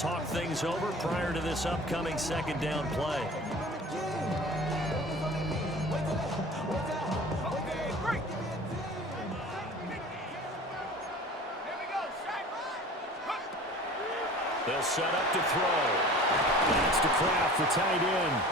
talk things over prior to this upcoming second down play. They'll set up to throw. That's to Kraft, the tight end.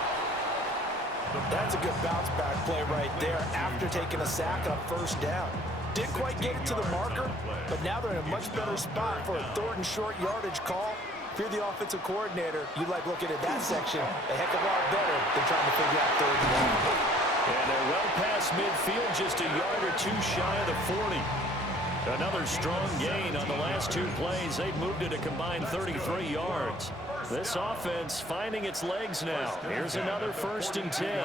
That's a good bounce back play right there after taking a sack on first down. Didn't quite get it to the marker, but now they're in a much better spot for a 3rd and short yardage call. If you're the offensive coordinator, you like looking at that section a heck of a lot better than trying to figure out 3rd and 1. And they're well past midfield, just a yard or two shy of the 40. Another strong gain on the last 2 plays. They've moved it a combined 33 yards. This offense finding its legs now. Here's another 1st and 10. And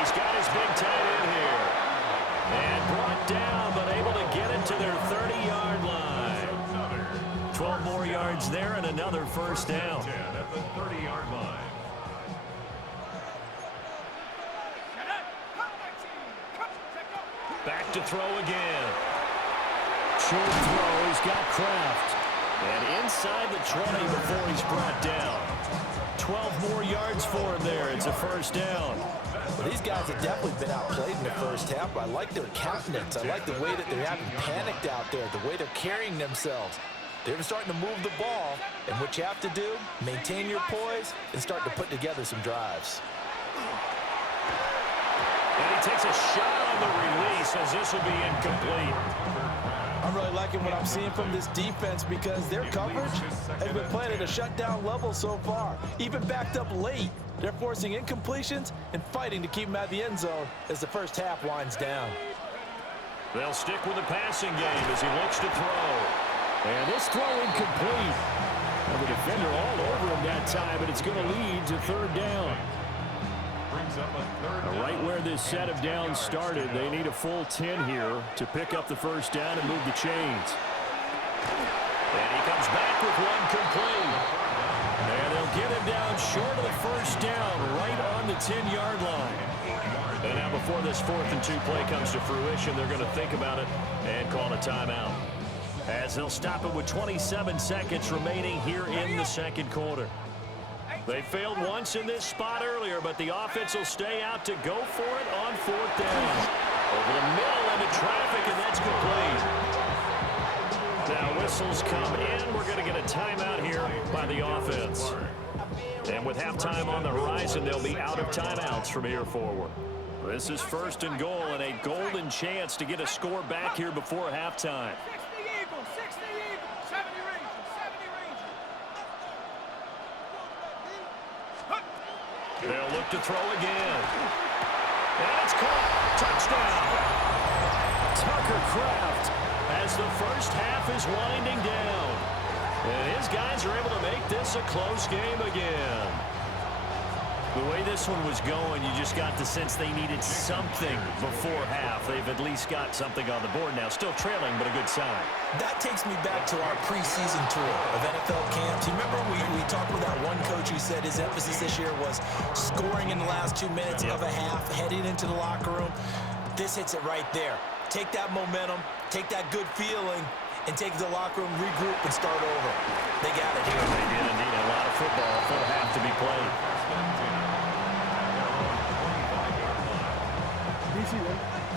he's got his big tight end here. And brought down, but able to get it to their 30-yard line. 12 more yards there and another 1st down. At the 30-yard line. Back to throw again. Short throw. He's got Kraft. And inside the 20 before he's brought down. 12 more yards for him there. It's a 1st down. Well, these guys have definitely been outplayed in the first half. I like their countenance. I like the way that they haven't panicked out there, the way they're carrying themselves. They're starting to move the ball, and what you have to do, maintain your poise and start to put together some drives. And he takes a shot on the release as this will be incomplete. I'm really liking what I'm seeing from this defense because their coverage has been playing at a shutdown level so far. Even backed up late, they're forcing incompletions and fighting to keep them out of the end zone as the first half winds down. They'll stick with the passing game as he looks to throw. And this throw incomplete. Well, the defender all over him that time, but it's going to lead to 3rd down. Right where this set of downs started, they need a full 10 here to pick up the 1st down and move the chains. And he comes back with one complete. And they'll get him down short of the 1st down, right on the 10-yard line. And now before this 4th and 2 play comes to fruition, they're going to think about it and call a timeout. As they'll stop it with 27 seconds remaining here in the 2nd quarter. They failed once in this spot earlier, but the offense will stay out to go for it on 4th down. Over the middle into traffic, and that's complete. Now whistles come in. We're going to get a timeout here by the offense. And with halftime on the horizon, they'll be out of timeouts from here forward. This is 1st and goal and a golden chance to get a score back here before halftime. They'll look to throw again. And it's caught. Touchdown. Tucker Kraft as the first half is winding down. And his guys are able to make this a close game again. The way this one was going, you just got the sense they needed something before half. They've at least got something on the board now. Still trailing, but a good sign. That takes me back to our preseason tour of NFL camps. You remember we talked with that one coach who said his emphasis this year was scoring in the last 2 minutes of a half, heading into the locker room. This hits it right there. Take that momentum, take that good feeling, and take it to the locker room, regroup, and start over. They got it here. They did indeed. A lot of football, full half to be played.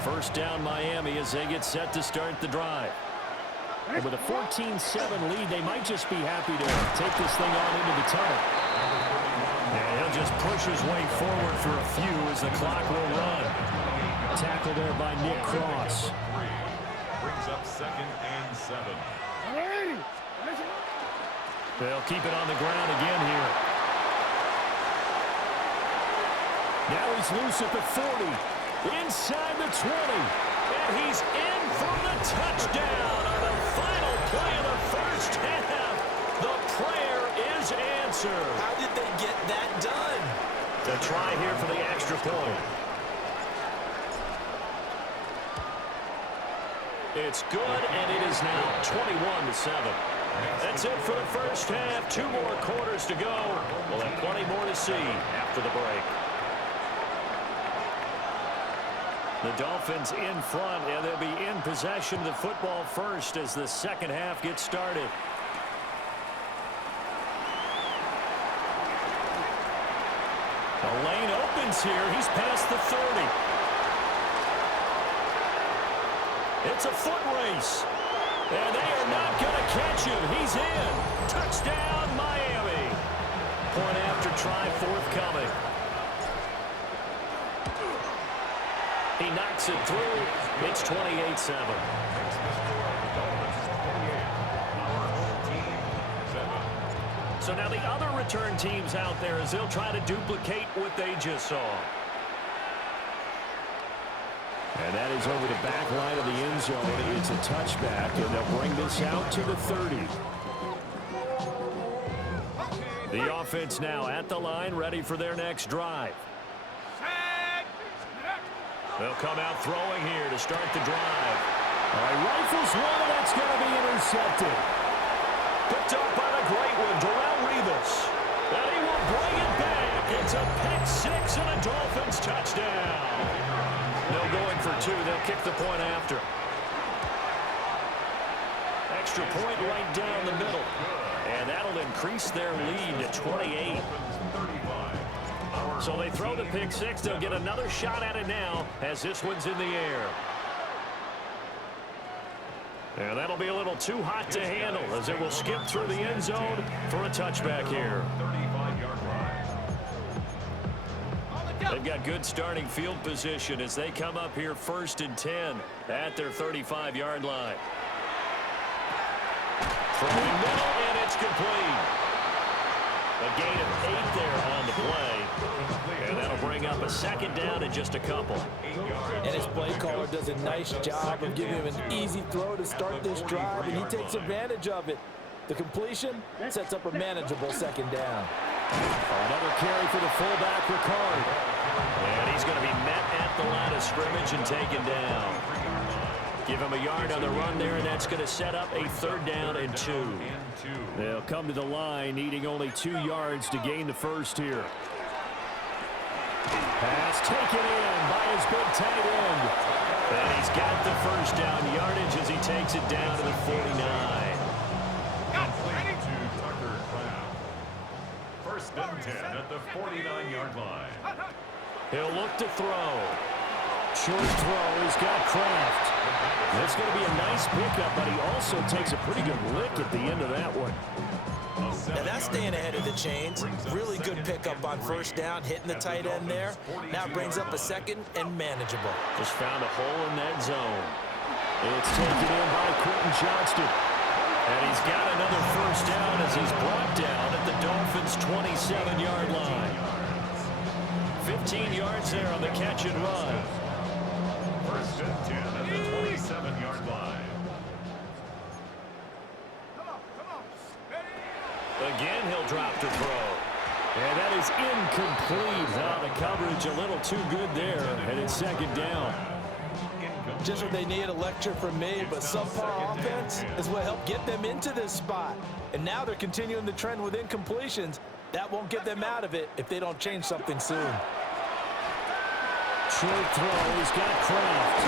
First down Miami as they get set to start the drive. And with a 14-7 lead, they might just be happy to take this thing on into the tunnel. Yeah, he'll just push his way forward for a few as the clock will run. Tackle there by Nick Cross. Brings up 2nd and 7. They'll keep it on the ground again here. Now he's loose at the 40. Inside the 20. And he's in for the touchdown on the final play of the first half. The prayer is answered. How did they get that done? To try here for the extra point. It's good, and it is now 21-7. That's it for the first half. 2 more quarters to go. We'll have plenty more to see after the break. The Dolphins in front, and they'll be in possession of the football first as the second half gets started. The lane opens here. He's past the 30. It's a foot race. And they are not going to catch him. He's in. Touchdown, Miami. Point after try forthcoming. He knocks it through. It's 28-7. So now the other return teams out there as they'll try to duplicate what they just saw. And that is over the back line of the end zone. It's a touchback, and they'll bring this out to the 30. The offense now at the line, ready for their next drive. They'll come out throwing here to start the drive. All right, rifles one, and that's going to be intercepted. Picked up by the great one, Darrelle Revis. And he will bring it back. It's a pick six and a Dolphins touchdown. No going for two. They'll kick the point after. Extra point right down the middle. And that'll increase their lead to 28. So they throw the pick six. They'll get another shot at it now as this one's in the air. And that'll be a little too hot to handle as it will skip through the end zone for a touchback here. They've got good starting field position as they come up here 1st and 10 at their 35-yard line. Throwing middle, and it's complete. A gain of 8 there on the play. And that'll bring up a second down in just a couple. And his play caller does a nice job of giving him an easy throw to start this drive, and he takes advantage of it. The completion sets up a manageable second down. Another carry for the fullback, Ricard. And he's going to be met at the line of scrimmage and taken down. Give him a yard on the run there, and that's going to set up a 3rd down and 2. They'll come to the line, needing only 2 yards to gain the first here. Pass taken in by his big tight end. And he's got the first down yardage as he takes it down to the 49. First and 10 at the 49-yard line. He'll look to throw. Short throw. He's got Kraft. That's going to be a nice pickup, but he also takes a pretty good lick at the end of that one. Now that's staying ahead of the chains. Really good pickup on first down, hitting the tight end there. Now brings up a second and manageable. Just found a hole in that zone. It's taken in by Quentin Johnston. And he's got another first down as he's brought down at the Dolphins' 27-yard line. 15 yards there on the catch and run. First and 10 at the 27-yard line. Again, he'll drop to throw. And that is incomplete. The coverage a little too good there, and it's second down. Just what they need, a lecture from me, but subpar offense is what helped get them into this spot. And now they're continuing the trend with incompletions. That won't get them out of it if they don't change something soon. Short throw, he's got Kraft.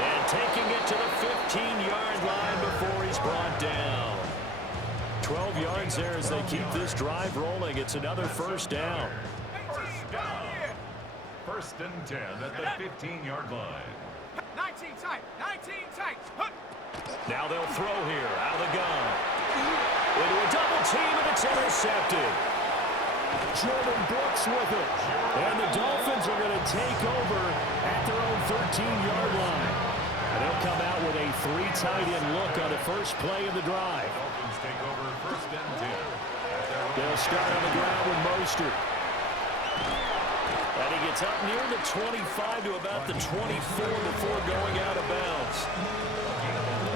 And taking it to the 15-yard line before he's brought down. 12 yards there as they keep this drive rolling. It's another first down. First and 10 at the 15-yard line. 19 tight, 19 tight. Now they'll throw here out of the gun. Into a double team, and it's intercepted. Jordan Brooks with it. And the Dolphins are going to take over at their own 13-yard line. And they'll come out with a 3 tight end look on the first play of the drive. Dolphins take over first and 10. They'll start on the ground with Mostert. And he gets up near the 25 to about the 24 before going out of bounds.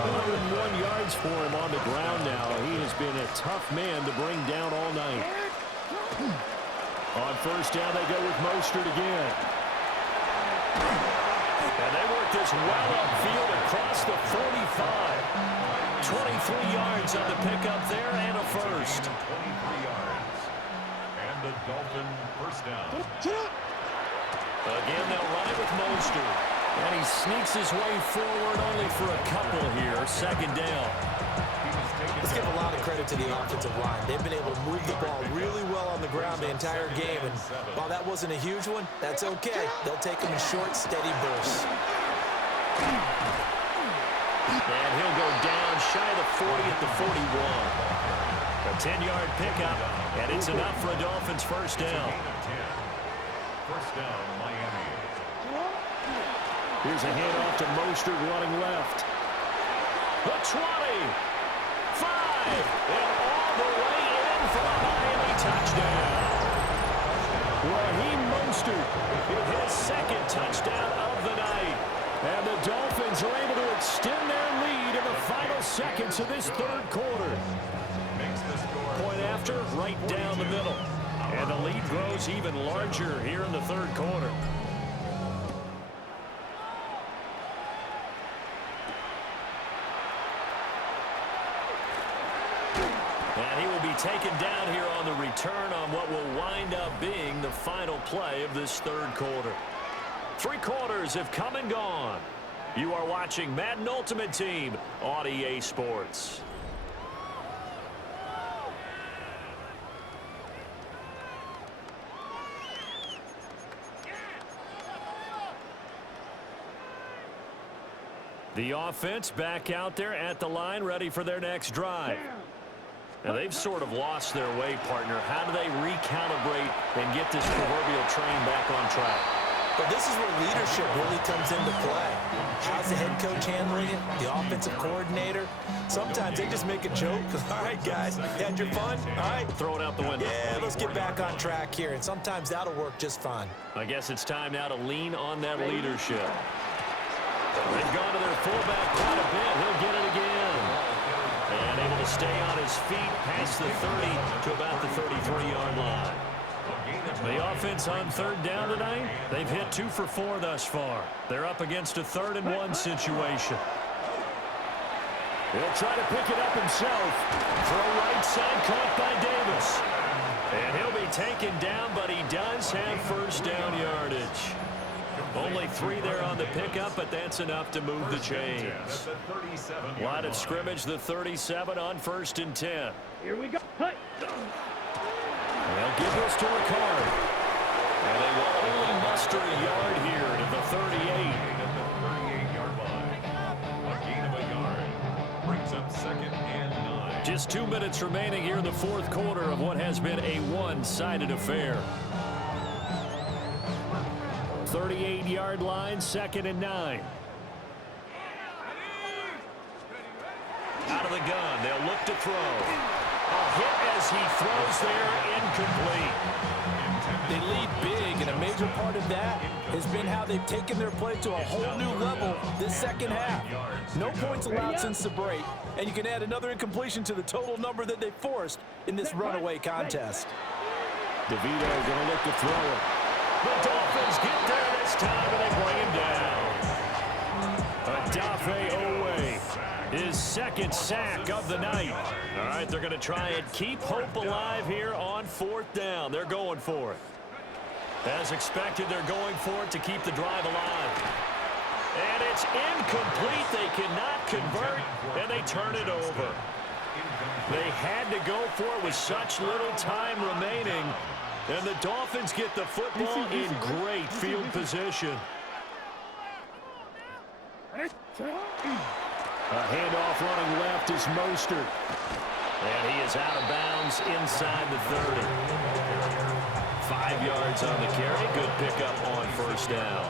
101 yards for him on the ground now. He has been a tough man to bring down all night. On first down, they go with Mostert again. And they work this well upfield across the 45. 23 yards on the pickup there and a first. 23 yards. And the Dolphin first down. Again, they'll run it with Mostert. And he sneaks his way forward only for a couple here. Second down. It's always give a lot of credit to the offensive line. They've been able to move the ball really well on the ground the entire game, and while that wasn't a huge one, that's okay. They'll take them in short, steady bursts. And he'll go down shy of the 40 at the 41. A 10-yard pickup, and it's enough for a Dolphins first down. First down, Miami. Here's a handoff to Mostert running left. The 20, 5, and all the way in for a Miami touchdown. Raheem Mostert with his second touchdown of the night. And the Dolphins are able to extend their lead in the final seconds of this third quarter. Point after, right down the middle. And the lead grows even larger here in the third quarter. And he will be taken down here on the return on what will wind up being the final play of this third quarter. 3 quarters have come and gone. You are watching Madden Ultimate Team on EA Sports. The offense back out there at the line, ready for their next drive. Now, they've sort of lost their way, partner. How do they recalibrate and get this proverbial train back on track? But this is where leadership really comes into play. How's the head coach handling it? The offensive coordinator? Sometimes they just make a joke. All right, guys, you had your fun? All right. Throw it out the window. Yeah, let's get back on track here. And sometimes that'll work just fine. I guess it's time now to lean on that leadership. They've gone to their fullback quite a bit. He'll get it again. And able to stay on his feet past the 30 to about the 33-yard line. The offense on third down tonight, they've hit 2 for 4 thus far. They're up against a 3rd and 1 situation. He'll try to pick it up himself. Throw right side caught by Davis. And he'll be taken down, but he does have first down yardage. Only 3 there on the pickup, but that's enough to move the chains. Line of scrimmage, the 37 on 1st and 10. Here we go. They'll give this to Ricard. And they will only muster a yard here to the 38. At the 38-yard line. A gain of a yard. Brings up 2nd and 9. Just 2 minutes remaining here in the fourth quarter of what has been a one-sided affair. 38-yard line, 2nd and 9. Out of the gun, they'll look to throw. A hit as he throws there, incomplete. They lead big, and a major part of that has been how they've taken their play to a whole new level this second half. No points allowed since the break, and you can add another incompletion to the total number that they forced in this runaway contest. DeVito going to look to throw it. The Dolphins get there this time, and they bring him down. Odafe Owe, his 2nd sack of the night. All right, they're going to try and keep hope alive here on 4th down. They're going for it. As expected, they're going for it to keep the drive alive. And it's incomplete. They cannot convert, and they turn it over. They had to go for it with such little time remaining. And the Dolphins get the football in great field position. A handoff running left is Mostert. And he is out of bounds inside the 30. 5 yards on the carry. Good pickup on 1st down.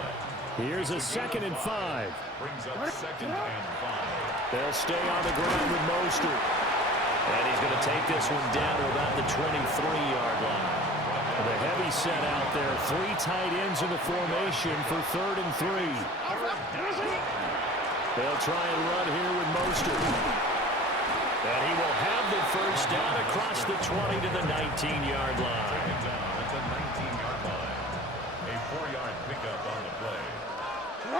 Here's a 2nd and 5. Brings up 2nd and 5. They'll stay on the ground with Mostert. And he's going to take this one down to about the 23-yard line. The heavy set out there. 3 tight ends in the formation for 3rd and 3. They'll try and run here with Mostert. And he will have the first down across the 20 to the 19-yard line. 2nd down at the 19-yard line. A 4-yard pickup on the play.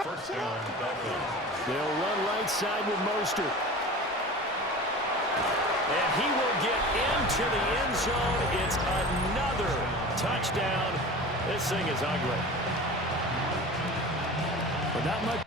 First down, Dolphins. They'll run right side with Mostert. And he will get into the end zone. It's another touchdown. This thing is ugly. But not much.